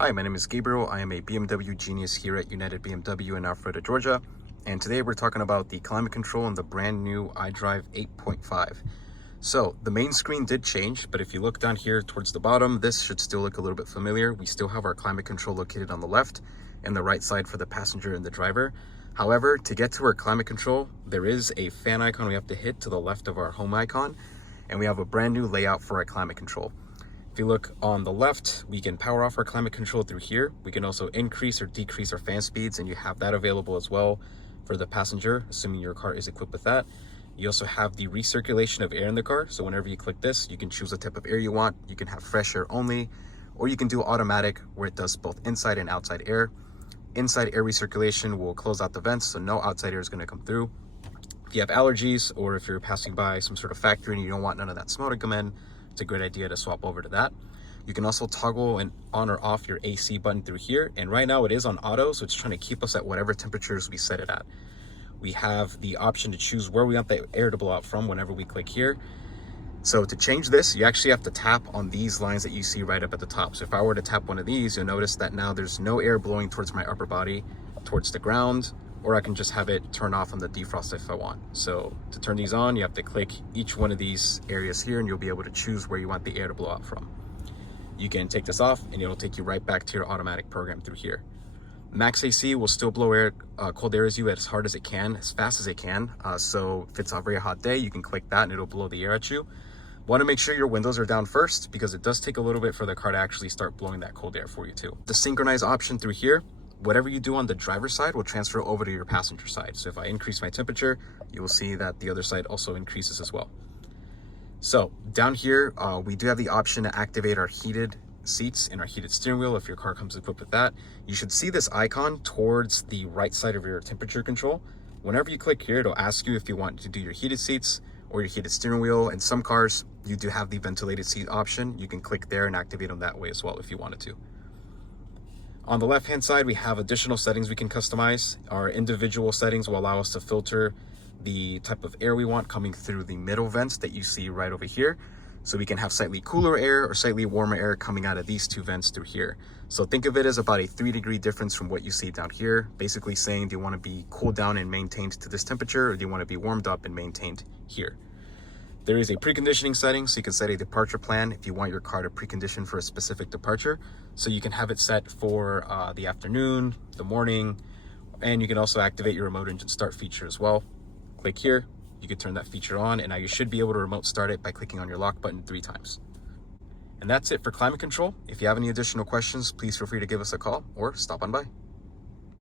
Hi, my name is Gabriel. I am a BMW genius here at United BMW in Alpharetta, Georgia. And today we're talking about the climate control in the brand new iDrive 8.5. So the main screen did change, but if you look down here towards the bottom, this should still look a little bit familiar. We still have our climate control located on the left and the right side for the passenger and the driver. However, to get to our climate control, there is a fan icon we have to hit to the left of our home icon, and we have a brand new layout for our climate control. If you look on the left, we can power off our climate control through here. We can also increase or decrease our fan speeds, and you have that available as well for the passenger, assuming your car is equipped with that. You also have the recirculation of air in the car. So whenever you click this, you can choose the type of air you want. You can have fresh air only, or you can do automatic where it does both inside and outside air. Inside air recirculation will close out the vents, so no outside air is going to come through. If you have allergies, or if you're passing by some sort of factory and you don't want none of that smoke to come in, it's a great idea to swap over to that. You can also toggle and on or off your AC button through here. And right now it is on auto, so it's trying to keep us at whatever temperatures we set it at. We have the option to choose where we want the air to blow out from whenever we click here. So to change this, you actually have to tap on these lines that you see right up at the top. So if I were to tap one of these, you'll notice that now there's no air blowing towards my upper body, towards the ground, or I can just have it turn off on the defrost if I want. So to turn these on, you have to click each one of these areas here and you'll be able to choose where you want the air to blow out from. You can take this off and it'll take you right back to your automatic program through here. Max AC will still blow air, cold air as you as hard as it can, as fast as it can. So if it's a very hot day, you can click that and it'll blow the air at you. Want to make sure your windows are down first because it does take a little bit for the car to actually start blowing that cold air for you too. The synchronize option through here, whatever you do on the driver's side will transfer over to your passenger side. So if I increase my temperature, you will see that the other side also increases as well. So down here, we do have the option to activate our heated seats and our heated steering wheel if your car comes equipped with that. You should see this icon towards the right side of your temperature control. Whenever you click here, it'll ask you if you want to do your heated seats or your heated steering wheel. In some cars, you do have the ventilated seat option. You can click there and activate them that way as well if you wanted to. On the left-hand side, we have additional settings we can customize. Our individual settings will allow us to filter the type of air we want coming through the middle vents that you see right over here. So we can have slightly cooler air or slightly warmer air coming out of these two vents through here. So think of it as about a 3-degree difference from what you see down here, basically saying, do you want to be cooled down and maintained to this temperature, or do you want to be warmed up and maintained here? There is a preconditioning setting, so you can set a departure plan if you want your car to precondition for a specific departure. So you can have it set for the afternoon, the morning, and you can also activate your remote engine start feature as well. Click here, you can turn that feature on, and now you should be able to remote start it by clicking on your lock button 3 times. And that's it for climate control. If you have any additional questions, please feel free to give us a call or stop on by.